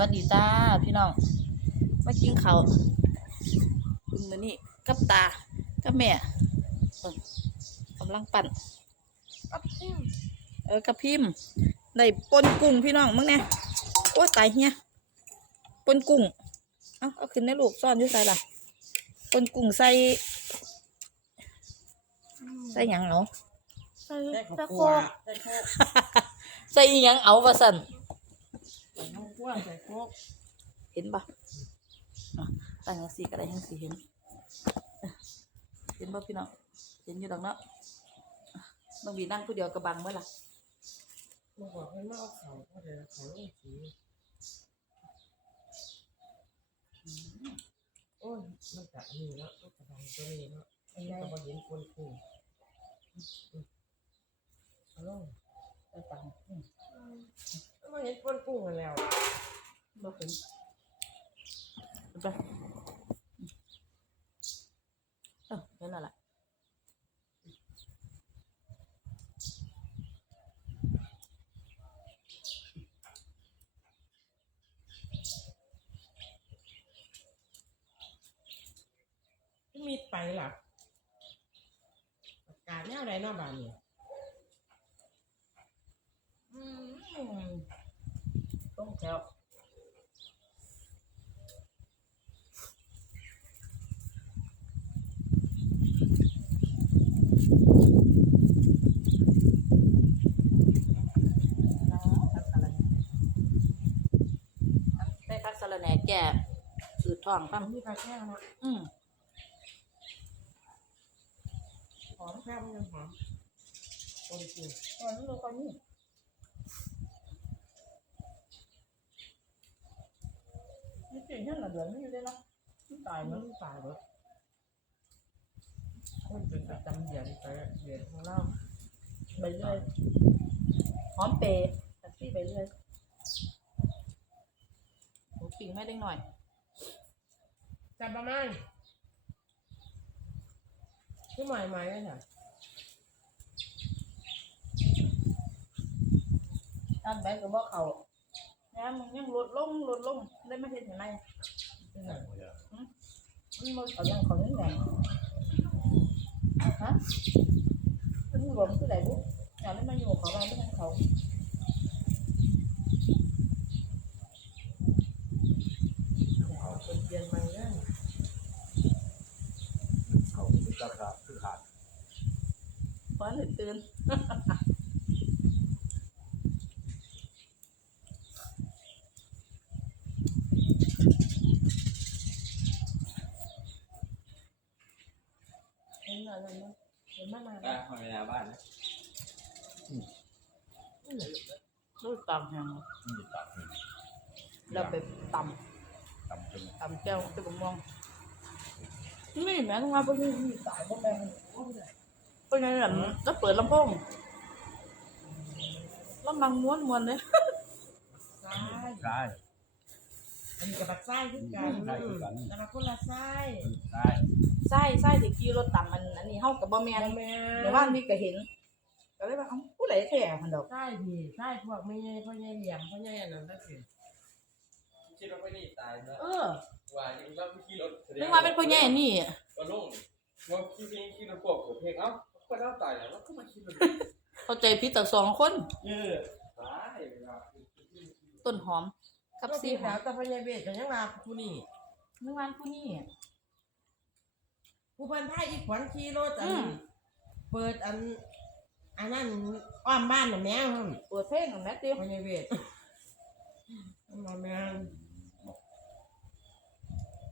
วัสดีจ้าพี่น้อง มากินเขาวคุณมานี่กับตา กับแม่เอิ่นกำลังปั่น กับพิมเออ กับพิมพ์ได้ปนกุ้งพี่น้องมึงเนี่ยโอ้ยตายเฮียปนกุ้ง เอาเอาขึ้นในลูกซ่อนอยู่ใส่ละปนกุ้งใส่ ใส่หยังเอาใส่ได้ข้าวตะคั่โควกได้โคกใส่อีหยังเอาวะสัน ใส่ข้าวคั่วใส่โคกเห็นปะอะตั้งยังสีก็ได้ยังสีเห็นเอ้อเห็นปะพี่น้อง เห็นอยู่ดอกเนาะอะน้องบีนั่งผู้เดียวกระบังเมื่อไหร่ะมาบอกให้มาเอาเขาก็เดี๋ยวเขาลงสีโอ้ย มันกะนี่แล้วมันกะดังตัวนี้แล้วมันก็บ่เห็นคนคู่เอาลงไปฟังอืมมันบ่ เห็นคนคู่กันแล้วบ่เห็นไปเออเห็นแล้วล่ะไม่มีไปหรอประกาศแนวใดเนอกบ้านนี่อืม ต้องแถวได้พักสะระแหน่แก่สืดท้องปั้มันมีปลาแก้วนะอืมหอมแก้วมันยังหอมคนคู่ตอนนี้เราคน นี้นี่จริงแค่หนึ่งเดือนไม่อยู่ได้เนาะไม่ตายมัเนาะนตายเลยคนเป็นประจำเดือนไปเดือนของเราไปเรื่อยหอมเปรย์แท็กซี่ไปเรื่อยหมูปิ้งไม่ได้หน่อยจับประมาณที่ใหม่ใหม่เลยค่ะอันไปก็บอกเขา แล้วมึงยังลดลงลดลงได้ไม่เห็นเห็นไหมที่ไหนมันมันเขายังเขายังไงฮะเป็นรวมคือไหนบุ๊กอยากได้มาอยู่กับเขาบ้างไม่ทันเขาเอาเป็นเปลี่ยนใหม่เลยเขาคือราคาคือขาดเพราะหนึ่งตื่นเห็นอะไรเนาะเห็น มากมายได้ภรรยาบ้านนะรูดตำแห้งมีตับหนึ่งแล้วไปตตับจนำตำแก้วตะบมองนี่แม่ต้องมาเป็นมีสายบ่แม่งเป็นไงแบบก็เปิดลำโพงลำบังม้วนม้วนเลยไส้ใช่ อันนี้กับบักไส้ขึ้นกันใช่คือกันแต่ละคนละไส้ใช่ไส้ไส้ที่ขี่รถตำมันอันนี้เฮากับบ่แม่นแม่เมื่อวานพี่ก็เห็นก็เลยว่าเอ้าผู้ใดแท้มันดอกไส้ดีไส้พวกไม่ใหญ่พ่อใหญ่เหลี่ยมพ่อใหญ่อันนั้นได้สิคิดว่าไม่ได้ตายนะเออว่ายังรับขี่รถนึกว่าเป็นพ่อแย่นี่ก็ลงว่าขี่เพลงขี่รถพวกเปิดเพลงเอ้าก็น่าตายแล้วแล้วก็มาขี่รถเข้าใจผิดตั้งสองคนเออตายเวลาต้นหอม กับก็ซีสีหอขามวแต่พ่อใหญ่เวทก็ยังว่าผู้นี่นึกว่าผู้นี้ผู้เพิ่นพาอีกขวัญขี่รถอันอืม เปิดอันอันนั้นอ้อมบ้านน่ะแม่หั่นเปิดเพลงของแม่ติวพ่อใหญ่เวทมาแม่น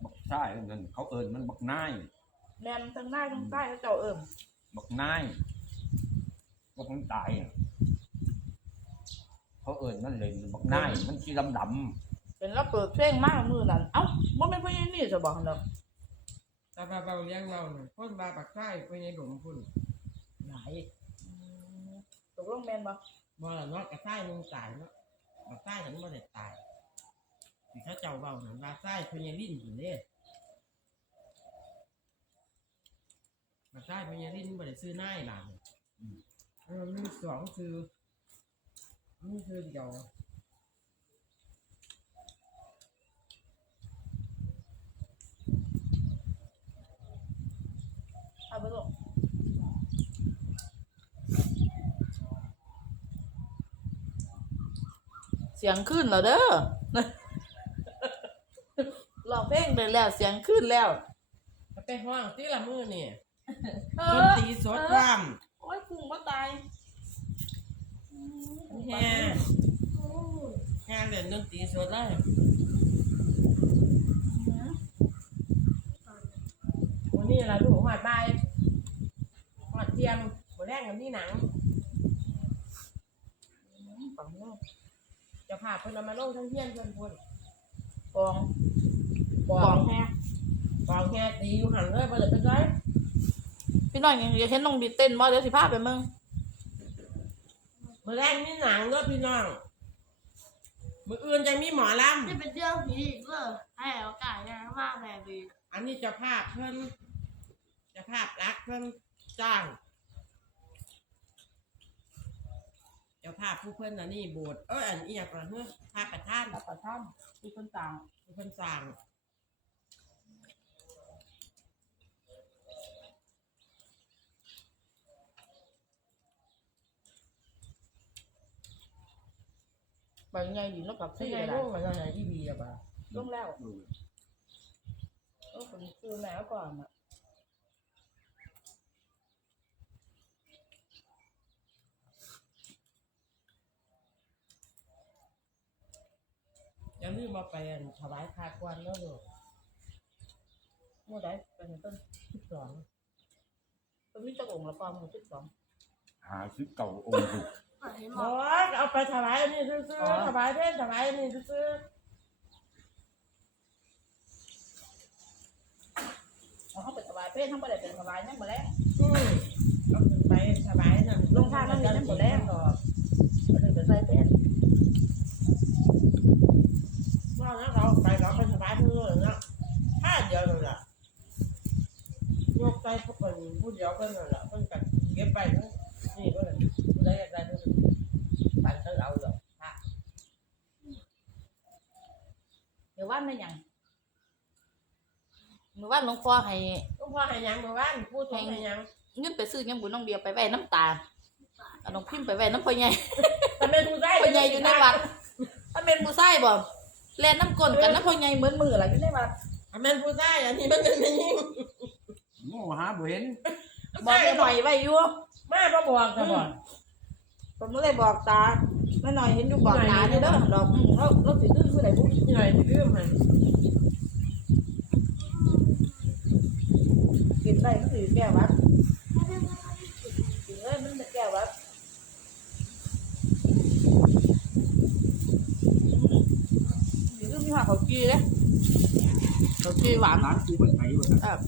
บักใช่เงินเขาเอิญมันบักนายแนมทั้งหน้าทั้งใต้เขาเจ้าเอิ่มบักนายก็คงตายอะ เขาเอิญมันเลยบักนายมันชีดำดเป็นแล้วเปิดเพลงมากมือนั้นเอ้าบ่แม่นพ่อแย่นี่จะบอกดอกตาบาเบาเลี้ยงเราเนี่ยคนบาปักไส้พ่อใหญ่หลงพุ่นหลายอืมตกลงแม่นบ่บ่ละเนาะกระไส้มึงตายเนาะบักไส้นั้นบ่ได้ตายที่เขาเจ้าเบานั่นบาไส้พ่อใหญ่ลิ้นพุ่นเด้บักไส้พ่อใหญ่ลิ้นบ่ได้ซื้อนายหลานเออมีสองซื้อ นี่คือเดียวเอาไปลงเสียงขึ้นแล้วเด้อลองเพลงไปแล้วเสียงขึ้นแล้ว ไปห้องที่ละมือนี่ดนตรีสดร่ำ แฮ่แฮ่เล่นดนตรีสดเลยวันนี้เราดูหอดใบหอดเทียมหัวแรกกับนี่หนังฟังเด้อเจะพาพเพิ่นเอามาลงทั้งเทียนเพิ่นพุ่นกองกอองแฮกองแฮ่ตีอยู่หันเลยไปเลยไปเลยพี่น้องยังอยาเห็นน้องบีเต้นบ่เดี๋ยวสิพาไปมือง มือแรกนี่หนังเด้อพี่น้อง มืออื่นจะมีหมอลจะเป็นเรื่องผีอีกเหรอให้โอกาสยังมากแบบนี้ำอันนี้เจะภาพเพิ่นเจะภาพรักเพิ่นจ้างเจ้าภาพผู้เพิ่นน่ะนี่โบสถ์เอ้ยอันเอียกระเฮ้อภาพประธานรับประทานที่คนต่างผู้เพิ่นสร้าง ไปไงดีเนาะกับที่ที่ไหนไหนลงมาจากไหนที่บีอะบ่าลงแล้วเออคนคือแล้วก่อนอะอย่าลืมมาไปอันถวายพระกวนแล้วลูกเมื่อใดเป็นต้นสิบสองเป็นมิตรองค์ละปอมหมู่ที่สองหาซื้อเก่าองค์ดู เห็นหมโอ้อยเอาไปถวายอันนี้ซื้อๆถวายเพศถวายอันนี้ซื้อเอาเขาไปถวายเพศทั้งประเด็เป็นถวายนั่งมาแล้วๆอืมเอาขึ้นไปถวายนั่นลงทางนั่นนี่นั่นหมดแล้วต่อประเด็เป็นใส่เพศว่าแล้วเราไปเราไปถวายเพื่อนเนาะห้าเดียวเลยล่ะยกใจพวกคนผู้เดียวเพิ่นนั่นล่ะเพิ่นกันเก็บไปเนาะนี่เพิ่นผู้ใดอยากได้เพิ่นปันเพิ่นเอาหรอกค่ะ เดี๋ยวว่านไม่ยังเมื่อวานหลวงพ่อให้หลวงพ่อให้หยังเมื่อวานพูดถึงให้หยังเงินไปซื้อยังบุญน้องเบียร์ไปไว้น้ำตาลเอาน้องพิมพ์ไปไว้น้ำพ่อใหญ่ แต่เป็นผู้ใดพ่อใหญ่อยู่ในวัดถ้าเป็นผู้ชายบ่แล่นน้ำก้นกันน้ำพ่อใหญ่เหมือนมือล่ะอยู่ในวัดถ้าเป็นผู้ใดอันนี้มันเป็นไม่ยิ่งโง่หาบ่เห็นบอกไปหน่อยไว้อยู่ มาบ่บอกจะบอก ผมก็เลยบอกตาไม่หน่อยเห็นอยู่บอกตาเนี่ยเด้อดอกอืมเราเราสิดื้อคือไหนบุนี่หน่อยสิลืมให้กินได้มันสิแก้วัดกินเลยมันจะแก้วัดสิดื้อมีหัวเขากีเลยเขากีหวานร้านกูไปไหนวะเออ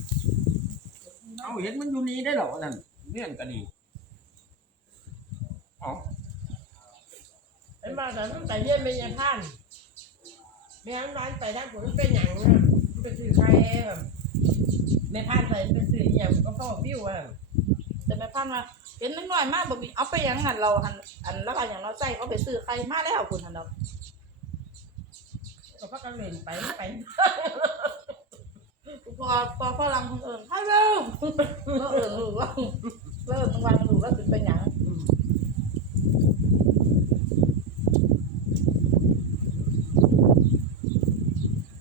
เอาเห็นมันอยู่นี่ได้เหรอนั่นเนี่ยกันนี่ เอาไอ้มาแต่ตั้งแต่เย็นเป็นยังท่านแม่ร้านไปด้านผมเป็นหยังนะมันเป็นสื่อใครแบบในท่านใส่เป็นสื่ออย่างก็เข้าวิวอะแต่แม่พันว่าเห็นนิดหน่อยมากบอกมีเอาไปอยังหันเราหันอันแล้วก็อย่างเราใส่เขาไปซื้อใครมาแล้วคุณหันเราก็พักกันเล่นไปไปพอพอฝรั่งคนอื่นฮัลโหลแล้วเออหรือว่าเลิกวันหรือว่าเป็นเป็นหยัง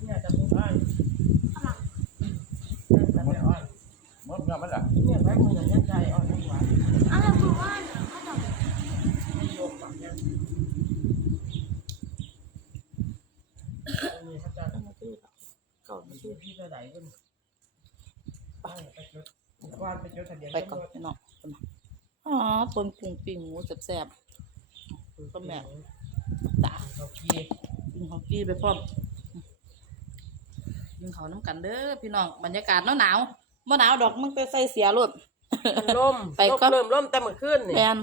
เนี่ยจะบอกว่าจะไม่อ่อน เมื่อเมื่อมันล่ะ เนี่ยแม่มือเนี่ยใจอ่อนทั้งวัน อะไรคือว่าเขาจะ ไม่ยกปากเนี่ยนี่เขาจะ เก่ามา ชื่ชื่ออพี่จะไหนกันไปไปจดวานไปจดทะเบียนไปก่อนพี่น้องอ๋อปนกุ้งปิ้งหมูแซ่บๆก็แม่ตาโอเคกินของกี้ไปพร้อมกินเขาวน้ำกันเด้อพี่น้องบรรยากาศหนาวหนาวๆบ่หนาวดอกมึงไปใส่เสียรถล่มไปก็เริ่มล่มแต่เมื่อคืนนี่แมน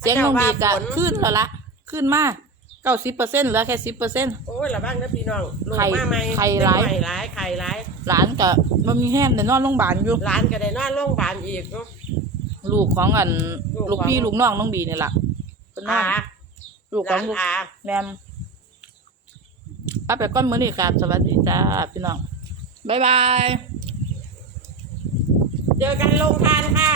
เสียงน้องบีกะฝนขึ้นแล้วละขึ้นมา เก้าสิบเปอร์เซ็นต์เหลือแค่สิบเปอร์เซ็นต์ โอ้ยละบ้างนะพี่น้องลงไข่มาใหม่ไข่หลาย ไข่ร้ายไข่ร้ายหลานกะมันมีแห้งแต่นอนโรงพยาบาลอยู่ ร้านก็ได้นอนโรงพยาบาลอีกเนาะ ลูกของอันลูกของลูกพี่ลูกน้องน้องบีนี่แหละเป็นน้ออางลูกขอร้างนลูกอาแมมป้าไปก้อนมือนี่ครับ สวัสดีจ้าพี่น้อง บ๊ายบาย เจอกันโรงทานค่ะ